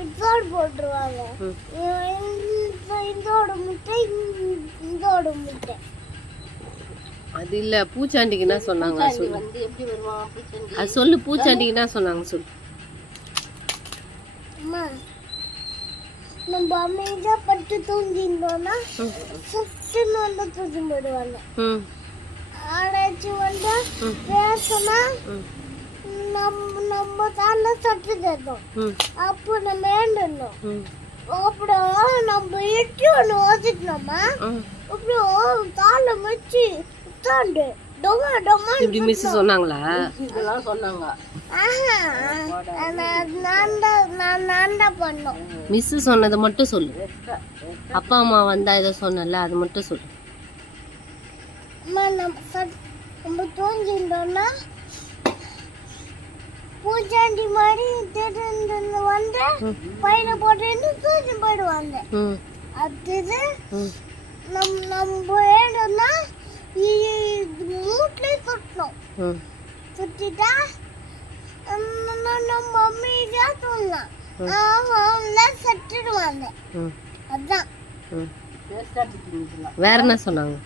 இதோடு போட்டுருவாங்க. இதோட முட்டை இதோட முட்டை. அது இல்ல, பூச்சாண்டிக்கு என்ன சொன்னாங்க சொல்லு. அது சொல்லு, பூச்சாண்டிக்கு என்ன சொன்னாங்க சொல்லு. நம்ம அமைதியா பட்டு தூங்கிட்டோம்னா சுற்றுன்னு வந்து தூக்கி போயிடுவாங்க. ஆராய்ச்சி வந்து பேசினா நம்ம தானே சட்டு தட்டோம். அப்போ நம்ம ஏண்டணும். அப்புறம் நம்ம எட்டி ஒன்று ஓதிக்கணுமா, அப்புறம் தாளை வச்சு உட்காந்து இப்படி மிஸ் சொன்னாங்களா? மிஸ் சொன்னதை மட்டும் சொல்லு. அப்பா அம்மா வந்தா ஏதோ சொன்னல, அது மட்டும் சொல்லு. நம்ம தூங்கிட்டோம்னா பூச்சாண்டி மாதிரி வந்து பையில போட்டு தூக்கி போயிடுவாங்க. அடுத்தது நம்ம ஏடனா மூட்லயே சுட்டணும். சுத்திட்டா நம்ம அமைதியா தூங்கலாம். அவங்க சட்டிடுவாங்க. அதான் வேற என்ன சொன்னாங்க?